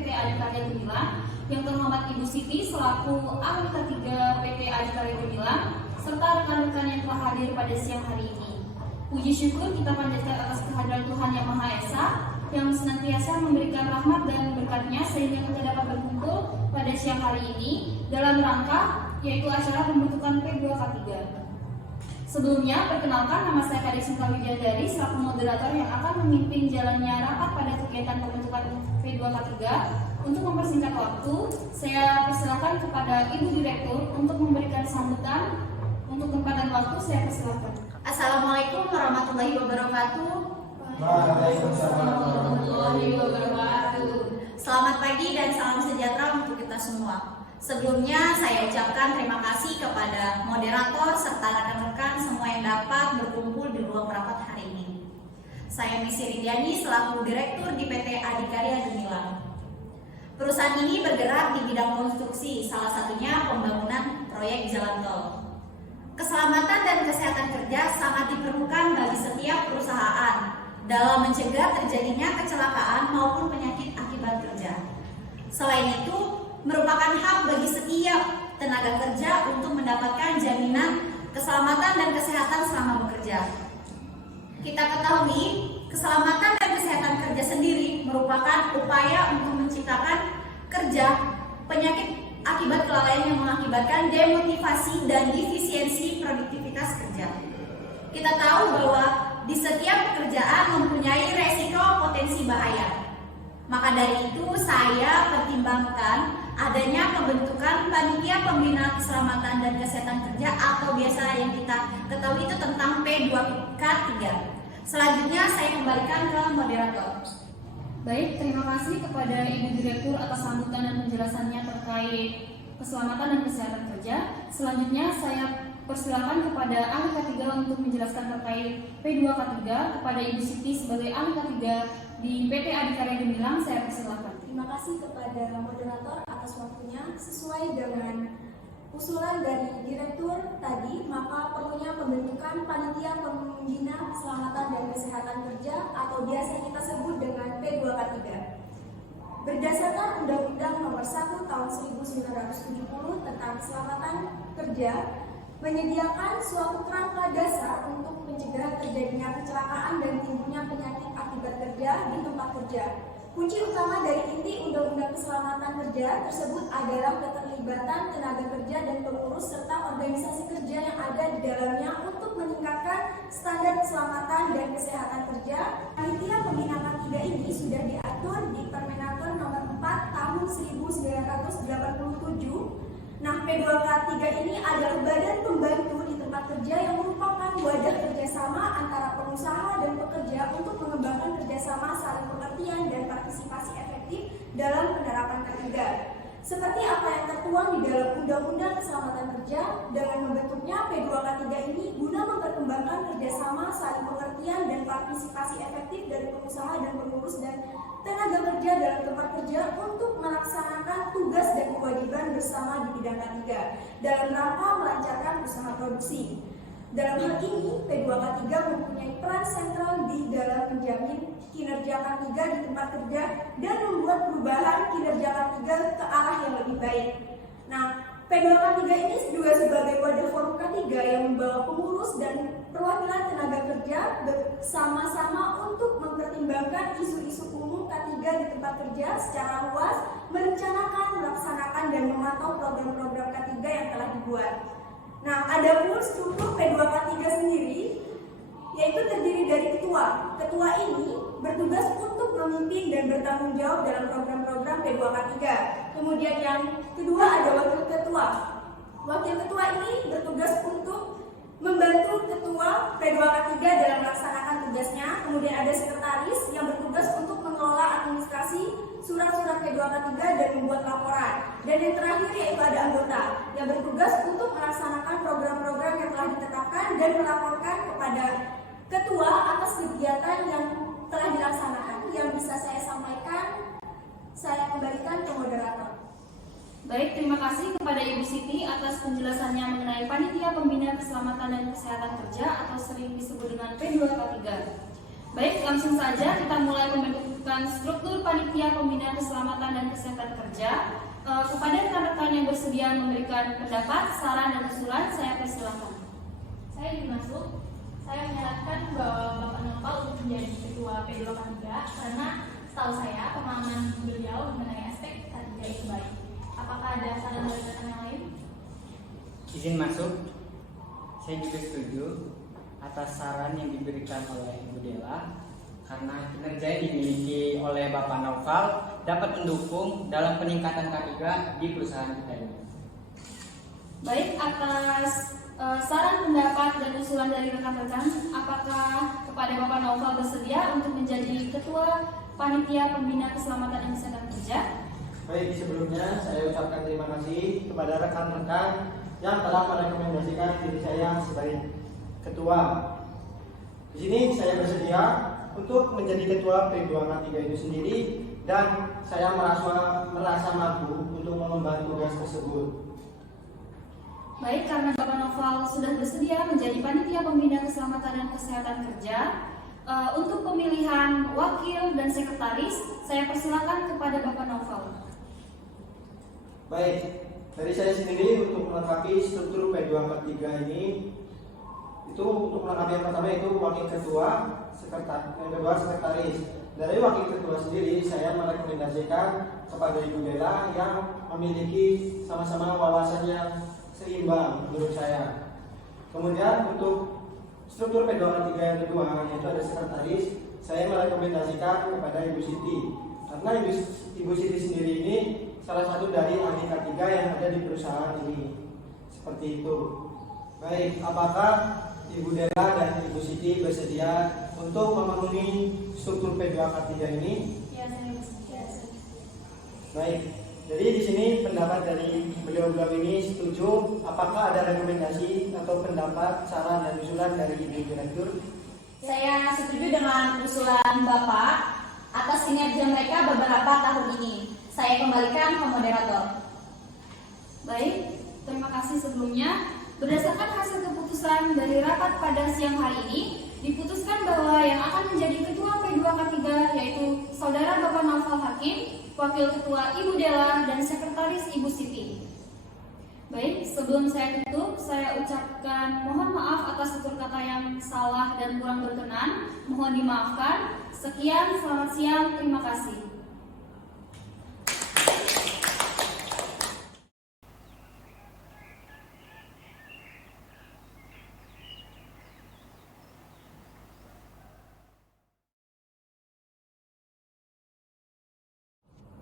PT Adikarya Gemilang, yang terhormat Ibu Siti selaku anggota 3 PT Adikarya Gemilang, serta rekan-rekan yang telah hadir pada siang hari ini. Puji syukur kita panjatkan atas kehadiran Tuhan Yang Maha Esa yang senantiasa memberikan rahmat dan berkat-Nya sehingga kita dapat berkumpul pada siang hari ini dalam rangka yaitu acara pembentukan P2K3. Sebelumnya, perkenalkan nama saya Kadek Sinta Widyadari selaku moderator yang akan memimpin jalannya rapat pada kegiatan pembentukan P2K3. Untuk mempersingkat waktu, saya persilakan kepada Ibu Direktur untuk memberikan sambutan. Untuk tempat dan waktu, saya persilakan. Assalamualaikum warahmatullahi wabarakatuh. Waalaikumsalam warahmatullahi wabarakatuh. Selamat pagi dan salam sejahtera untuk kita semua. Sebelumnya saya ucapkan terima kasih kepada moderator serta rekan-rekan semua yang dapat berkumpul di ruang rapat hari ini. Saya Misi Ridiani selaku Direktur di PT Adikarya Gemilang. Perusahaan ini bergerak di bidang konstruksi, salah satunya pembangunan proyek jalan tol. Keselamatan dan kesehatan kerja sangat diperlukan bagi setiap perusahaan dalam mencegah terjadinya kecelakaan maupun penyakit akibat kerja. Selain itu, merupakan hak bagi setiap tenaga kerja untuk mendapatkan jaminan keselamatan dan kesehatan selama bekerja. Kita ketahui, keselamatan dan kesehatan kerja sendiri merupakan upaya untuk menciptakan kerja penyakit akibat kelalaian yang mengakibatkan demotivasi dan efisiensi produktivitas kerja. Kita tahu bahwa di setiap pekerjaan mempunyai resiko potensi bahaya. Maka dari itu saya pertimbangkan adanya pembentukan Panitia Pembina Keselamatan dan Kesehatan Kerja atau biasa yang kita ketahui itu tentang P2K3. Selanjutnya saya kembalikan ke moderator. Baik, terima kasih kepada Ibu Direktur atas sambutan dan penjelasannya terkait keselamatan dan kesehatan kerja. Selanjutnya saya persilakan kepada anggota 3 untuk menjelaskan terkait P2K3 kepada Ibu Siti sebagai anggota 3 di PT Adikarya Gemilang. Saya persilakan. Terima kasih kepada moderator atas waktunya. Sesuai dengan usulan dari direktur tadi, maka perlunya pembentukan Panitia Pembina Keselamatan dan Kesehatan Kerja atau biasa kita sebut dengan P2K3. Berdasarkan Undang-Undang Nomor 1 Tahun 1970 tentang Keselamatan Kerja, menyediakan suatu kerangka dasar untuk mencegah terjadinya kecelakaan dan timbulnya penyakit akibat kerja di tempat kerja. Kunci utama dari inti Undang-Undang Keselamatan Kerja tersebut adalah keterlibatan tenaga kerja dan pengurus serta organisasi kerja yang ada di dalamnya untuk meningkatkan standar keselamatan dan kesehatan kerja. Panitia Pembina K3 ini sudah diatur di Permenaker Nomor 4 Tahun 1987. Nah, P2K3 ini adalah badan pembantu di tempat kerja yang merupakan wadah kerjasama antara pengusaha dan pekerja untuk mengembangkan kerjasama, saling pengertian, dan partisipasi efektif dalam penerapan K3. Seperti apa yang tertuang di dalam Undang-Undang Keselamatan Kerja, dengan membentuknya P2K3 ini guna memperkembangkan kerjasama, saling pengertian, dan partisipasi efektif dari pengusaha dan pengurus dan tenaga kerja dalam tempat kerja untuk melaksanakan tugas dan kewajiban bersama di bidang K3 dalam rangka melancarkan usaha produksi. Dalam hal ini, P2K3 mempunyai peran sentral di dalam menjamin kinerja K3 di tempat kerja dan membuat perubahan kinerja K3 ke arah yang lebih baik. Nah, P2K3 ini juga sebagai wadah forum K3 yang membawa pengurus dan perwakilan tenaga kerja bersama-sama untuk mempertimbangkan isu-isu umum K3 di tempat kerja secara luas, merencanakan, melaksanakan, dan memantau program-program K3 yang telah dibuat. Nah, adapun struktur P2K3 sendiri, yaitu terdiri dari ketua. Ketua ini bertugas untuk memimpin dan bertanggung jawab dalam program-program P2K3. Kemudian yang kedua ada wakil ketua. Wakil ketua ini bertugas untuk membantu ketua P2K3 dalam melaksanakan tugasnya. Kemudian ada sekretaris yang bertugas untuk mengelola administrasi surat-surat P2K3 dan membuat laporan. Dan yang terakhir yaitu ada anggota yang bertugas untuk melaksanakan program-program yang telah ditetapkan dan melaporkan kepada ketua atas kegiatan yang telah dilaksanakan. Yang bisa saya sampaikan, saya kembalikan ke moderator. Baik, terima kasih kepada Ibu Siti atas penjelasannya mengenai Panitia Pembina Keselamatan dan Kesehatan Kerja atau sering disebut dengan P2K3. Baik, langsung saja kita mulai membentukkan struktur panitia pembinaan keselamatan dan kesehatan kerja. Kepada rekan-rekan yang bersedia memberikan pendapat, saran, dan usulan, saya persilakan. Saya dimasuk. Saya menyarankan bahwa Bapak Noval untuk menjadi ketua P2K3 karena setahu saya pemahaman beliau mengenai aspek K3 itu baik. Apakah ada saran dari rekan yang lain? Izin masuk. Saya juga setuju atas saran yang diberikan oleh Ibu Dela karena kinerja yang dimiliki oleh Bapak Noval dapat mendukung dalam peningkatan K3 di perusahaan kita ini. Baik, atas saran, pendapat, dan usulan dari rekan-rekan, apakah kepada Bapak Noval bersedia untuk menjadi ketua panitia pembina keselamatan dan kesehatan kerja? Baik, sebelumnya saya ucapkan terima kasih kepada rekan-rekan yang telah merekomendasikan diri saya sebagai ketua. Di sini saya bersedia untuk menjadi ketua P2K3 itu sendiri dan saya merasa mampu untuk mengemban tugas tersebut. Baik, karena Bapak Noval sudah bersedia menjadi panitia pembina keselamatan dan kesehatan kerja, untuk pemilihan wakil dan sekretaris, saya persilakan kepada Bapak Noval. Baik, dari saya sendiri untuk melengkapi struktur P2K3 ini, itu untuk melengkapi yang pertama itu wakil ketua, yang kedua sekretaris. Dari wakil ketua sendiri saya merekomendasikan kepada Ibu Dela yang memiliki sama-sama wawasan yang seimbang menurut saya. Kemudian untuk struktur P2K3 yang kedua yaitu ada sekretaris, saya merekomendasikan kepada Ibu Siti karena Ibu Siti sendiri ini salah satu dari ahli K3 yang ada di perusahaan ini. Seperti itu. Baik, apakah Ibu Dela dan Ibu Siti bersedia untuk memenuhi struktur P2K3 ini? Ya, saya bersedia. Baik. Jadi di sini pendapat dari beliau-beliau ini setuju. Apakah ada rekomendasi atau pendapat, saran dan usulan dari Ibu Direktur? Saya setuju dengan usulan Bapak atas kinerja mereka beberapa tahun ini. Saya kembalikan ke moderator. Baik, terima kasih sebelumnya. Berdasarkan hasil keputusan dari rapat pada siang hari ini, diputuskan bahwa yang akan menjadi ketua P2K3 yaitu Saudara Bapak Noval Hakim, Wakil Ketua Ibu Dela, dan Sekretaris Ibu Siti. Baik, sebelum saya tutup, saya ucapkan mohon maaf atas tutur kata yang salah dan kurang berkenan. Mohon dimaafkan. Sekian, selamat siang, terima kasih.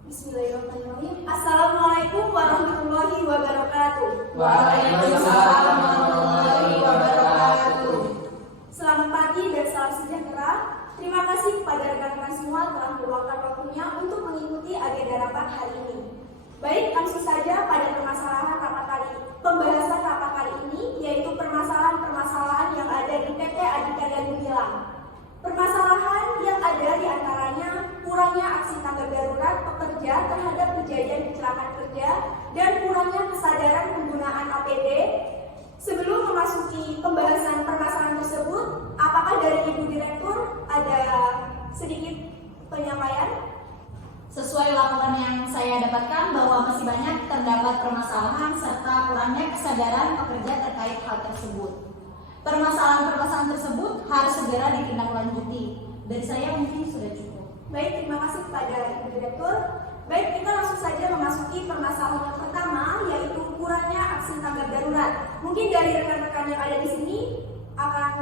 Bismillahirrahmanirrahim. Assalamualaikum warahmatullahi wabarakatuh. Waalaikumsalam warahmatullahi wabarakatuh. Selamat pagi dan salam sejahtera. Terima kasih kepada rekan-rekan semua telah meluangkan waktunya untuk mengikuti agenda rapat hari ini. Baik, langsung saja pada pembahasan rapat kali ini, yaitu permasalahan-permasalahan yang ada di PT Adikarya Gemilang. Permasalahan yang ada di antaranya kurangnya aksi tanggap darurat pekerja terhadap kejadian kecelakaan kerja dan kurangnya kesadaran penggunaan APD. Sebelum memasuki pembahasan permasalahan tersebut, apakah dari Ibu Direktur ada sedikit penyampaian? Sesuai laporan yang saya dapatkan bahwa masih banyak terdapat permasalahan serta kurangnya kesadaran pekerja terkait hal tersebut. Permasalahan-permasalahan tersebut harus segera ditindaklanjuti. Dari saya mungkin sudah cukup. Baik, terima kasih kepada Ibu Direktur. Baik, kita langsung saja memasuki permasalahan yang pertama, yaitu kurangnya aksi tanggap darurat. Mungkin dari rekan-rekan yang ada di sini akan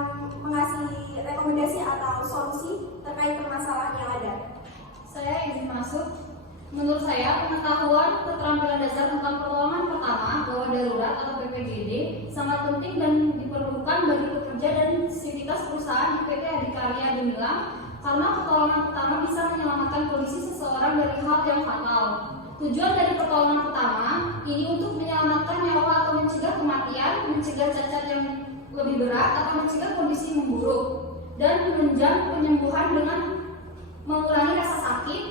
mengasih rekomendasi atau solusi terkait permasalahan yang ada. Saya izin masuk. Menurut saya, pengetahuan keterampilan dasar tentang pertolongan pertama gawat darurat atau PPGD sangat penting dan diperlukan bagi pekerja dan sivitas perusahaan di PT Adikarya Gemilang karena pertolongan pertama bisa menyelamatkan kondisi seseorang dari hal yang fatal. Tujuan dari pertolongan pertama ini untuk menyelamatkan nyawa atau mencegah kematian, mencegah cacat yang lebih berat atau mencegah kondisi memburuk dan menunjang penyembuhan dengan mengurangi rasa sakit,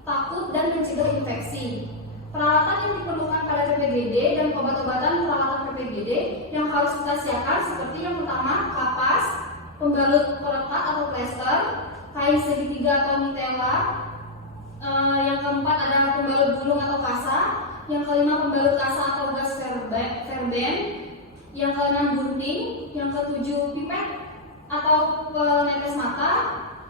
takut, dan mencegah infeksi. Peralatan yang diperlukan pada PPGD dan obat-obatan peralatan PPGD yang harus kita siapkan seperti yang pertama kapas, pembalut perekat atau plester, kain segitiga atau mitela. Yang keempat adalah pembalut gulung atau kasa. Yang kelima pembalut kasa atau gas verben. Yang keenam gunting. Yang ketujuh pipet atau penetes mata.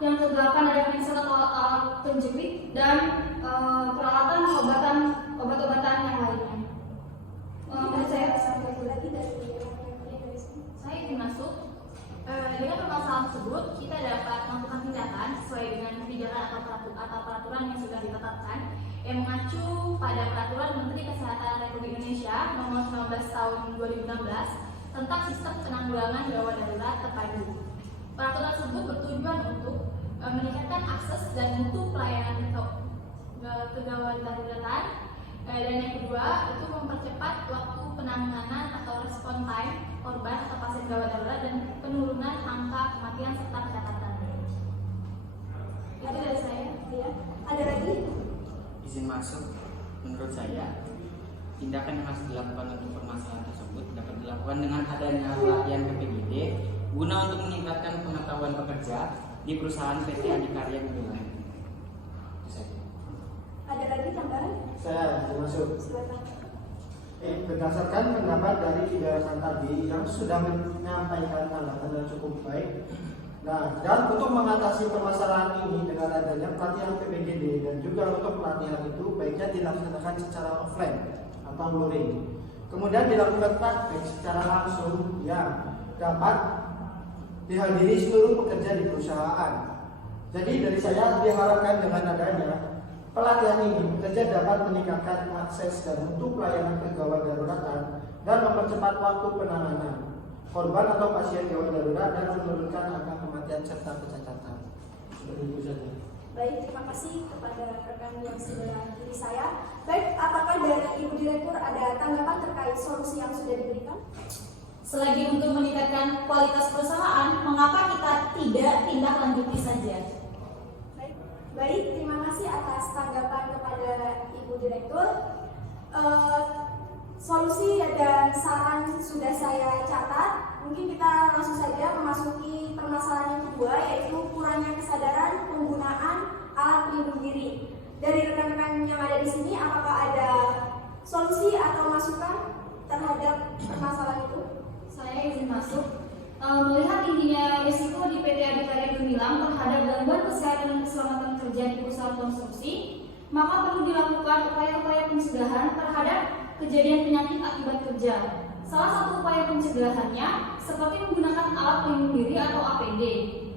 Yang kedelapan ada pensel atau alat penjepit dan peralatan obat-obatan yang lainnya. Menurut saya sampai lagi dari Saya ingin masuk. Dengan permasalahan tersebut, kita dapat melakukan tindakan sesuai dengan kebijakan atau peraturan yang sudah ditetapkan yang mengacu pada Peraturan Menteri Kesehatan Republik Indonesia Nomor 19 Tahun 2016 tentang Sistem Penanggulangan Gawat Darurat Terpadu. Peraturan tersebut bertujuan untuk meningkatkan akses dan mutu pelayanan kegawat daruratan, dan yang kedua itu mempercepat waktu penanganan atau respon time korban atau pasien gawat darurat dan penurunan angka kematian serta pencatatan. Itu dari saya. ya. Ada lagi? Izin masuk, menurut saya tindakan yang harus dilakukan untuk permasalahan tersebut dapat dilakukan dengan adanya pelatihan PPGD guna untuk meningkatkan pengetahuan pekerja di perusahaan PT Adikarya Gumilang. Ada lagi tambahan? Saya masuk. Silakan. Berdasarkan pendapat dari penjelasan tadi yang sudah menyampaikan tanggapan yang cukup baik. Nah, dan untuk mengatasi permasalahan ini dengan adanya pelatihan PPGD dan juga untuk pelatihan itu baiknya dilaksanakan secara offline atau luring. Kemudian dilakukan praktek secara langsung yang dapat dihadiri seluruh pekerja di perusahaan. Jadi dari saya diharapkan dengan adanya pelatihan ini pekerja dapat meningkatkan akses dan mutu pelayanan kegawat daruratan dan mempercepat waktu penanganan korban atau pasien gawat darurat dan menurunkan angka kematian serta kecacatan. Seperti itu saja. Baik, terima kasih kepada rekan yang sebelah kiri saya. Baik, apakah dari Ibu Direktur ada tanggapan terkait solusi yang sudah diberikan? Selagi untuk meningkatkan kualitas perusahaan, mengapa kita tidak tindak lanjuti saja? Baik, terima kasih atas tanggapan kepada Ibu Direktur. Solusi dan saran sudah saya catat. Mungkin kita langsung saja memasuki permasalahan yang kedua, yaitu kurangnya kesadaran penggunaan alat pelindung diri. Dari rekan-rekan yang ada di sini, apakah ada solusi atau masukan terhadap permasalahan itu? Saya izin masuk. Melihat tingginya risiko di PT Adikarya Gumilang terhadap gangguan kesehatan dan keselamatan kerja di perusahaan konstruksi, maka perlu dilakukan upaya-upaya pencegahan terhadap kejadian penyakit akibat kerja. Salah satu upaya pencegahannya seperti menggunakan alat pelindung diri atau APD.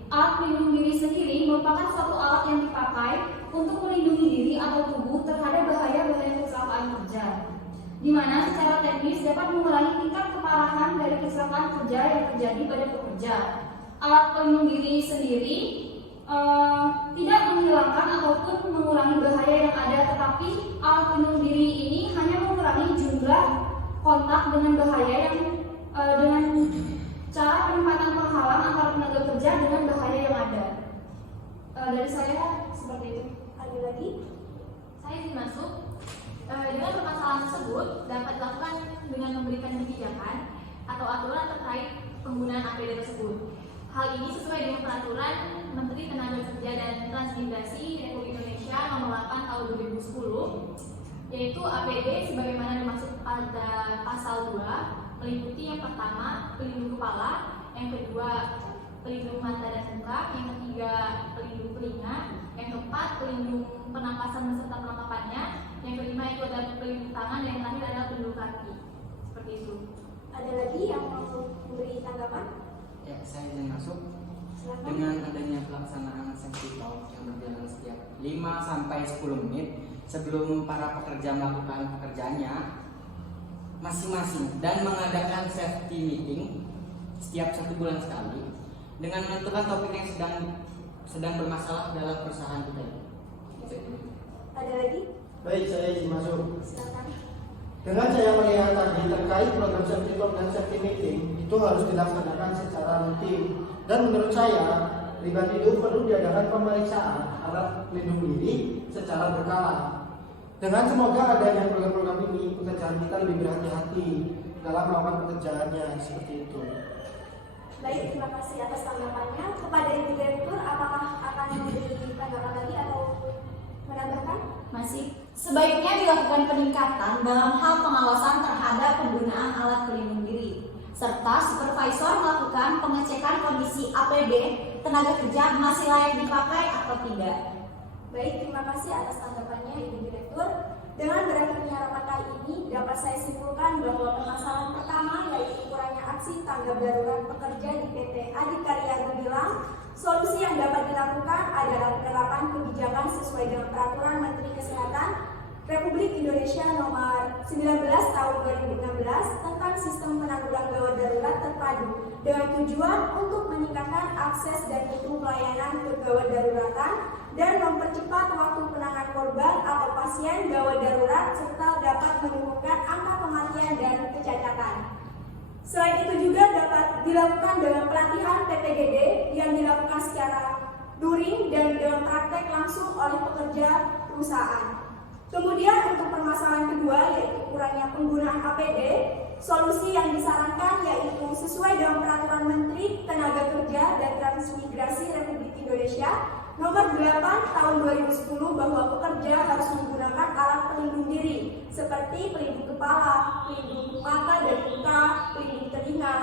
Alat pelindung diri sendiri merupakan suatu alat yang dipakai untuk melindungi diri atau tubuh terhadap bahaya-bahaya kecelakaan kerja, di mana secara teknis dapat mengurangi tingkat keparahan dari kecelakaan kerja yang terjadi pada pekerja. Alat pelindung diri sendiri tidak menghilangkan ataupun mengurangi bahaya yang ada, tetapi alat pelindung diri ini hanya mengurangi jumlah kontak dengan bahaya yang dengan cara penempatan penghalang antara tenaga kerja dengan bahaya yang ada. Dari saya seperti itu. Ada lagi? Saya ingin masuk. Dengan permasalahan tersebut dapat dilakukan dengan memberikan kebijakan atau aturan terkait penggunaan APD tersebut. Hal ini sesuai dengan Peraturan Menteri Tenagakerjaan dan Transmigrasi Republik Indonesia Nomor 8 Tahun 2010, yaitu APD sebagaimana dimaksud pada pasal 2, meliputi yang pertama pelindung kepala, yang kedua pelindung mata dan muka, yang ketiga pelindung telinga, yang keempat pelindung pernapasan beserta perlengkapannya, yang kelima itu adalah pelindung tangan, dan yang terakhir adalah pelindung kaki. Seperti itu. Ada lagi yang mau memberi tanggapan? Ya, saya izin masuk. Silakan. Dengan adanya pelaksanaan safety talk yang berjalan setiap 5-10 menit sebelum para pekerja melakukan pekerjaannya masing-masing dan mengadakan safety meeting setiap 1 bulan sekali dengan menentukan topik yang sedang bermasalah dalam perusahaan kita. Ada lagi? Baik, saya izin masuk. Silakan. Dengan saya melihat tadi terkait program safety talk dan safety meeting itu harus dilaksanakan secara rutin dan menurut saya pribadi itu perlu diadakan pemeriksaan alat pelindung diri secara berkala. Dengan semoga adanya program-program ini pekerjaan kita lebih berhati-hati dalam melakukan pekerjaannya seperti itu. Baik, terima kasih atas tanggapannya. Kepada Ibu Direktur, apakah akan memberi tanggapan lagi atau menambahkan? Masih. Sebaiknya dilakukan peningkatan dalam hal pengawasan terhadap penggunaan alat pelindung diri, serta supervisor melakukan pengecekan kondisi APD tenaga kerja masih layak dipakai atau tidak. Baik, terima kasih atas tanggapannya Ibu Direktur. Dengan berakhirnya rapat kali ini, dapat saya simpulkan bahwa permasalahan pertama yaitu kurangnya aksi tanggap darurat pekerja di PT Adikarya Gumilang. Solusi yang dapat dilakukan adalah penerapan kebijakan sesuai dengan Peraturan Menteri Kesehatan Republik Indonesia Nomor 19 Tahun 2016 tentang Sistem Penanggulangan Gawat Darurat Terpadu dengan tujuan untuk meningkatkan akses dan mutu pelayanan kegawat daruratan dan mempercepat waktu penanganan korban atau pasien gawat darurat serta dapat menurunkan angka kematian dan kecacatan. Selain itu juga dapat dilakukan dengan pelatihan PPDD yang dilakukan secara daring dan dengan praktek langsung oleh pekerja perusahaan. Kemudian untuk permasalahan kedua yaitu kurangnya penggunaan APD, solusi yang disarankan yaitu sesuai dengan Peraturan Menteri Tenaga Kerja dan Transmigrasi Republik Indonesia Nomor 8 Tahun 2010 bahwa pekerja harus menggunakan alat pelindung diri seperti pelindung kepala, pelindung mata dan muka, pelindung telinga,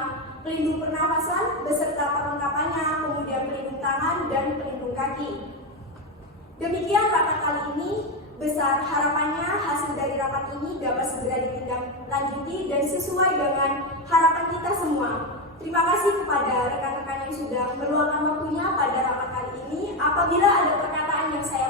pelindung pernafasan beserta perlengkapannya, kemudian pelindung tangan dan pelindung kaki. Demikian rapat kali ini. Besar harapannya hasil dari rapat ini dapat segera ditindaklanjuti dan sesuai dengan harapan kita semua. Terima kasih kepada rekan-rekan yang sudah meluangkan waktunya pada rapat kali ini. Apabila ada perkataan yang saya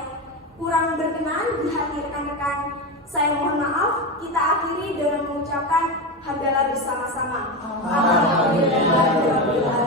kurang berkenan di hati rekan-rekan, saya mohon maaf. Kita akhiri dengan mengucapkan hamdalah bersama-sama. Alhamdulillah.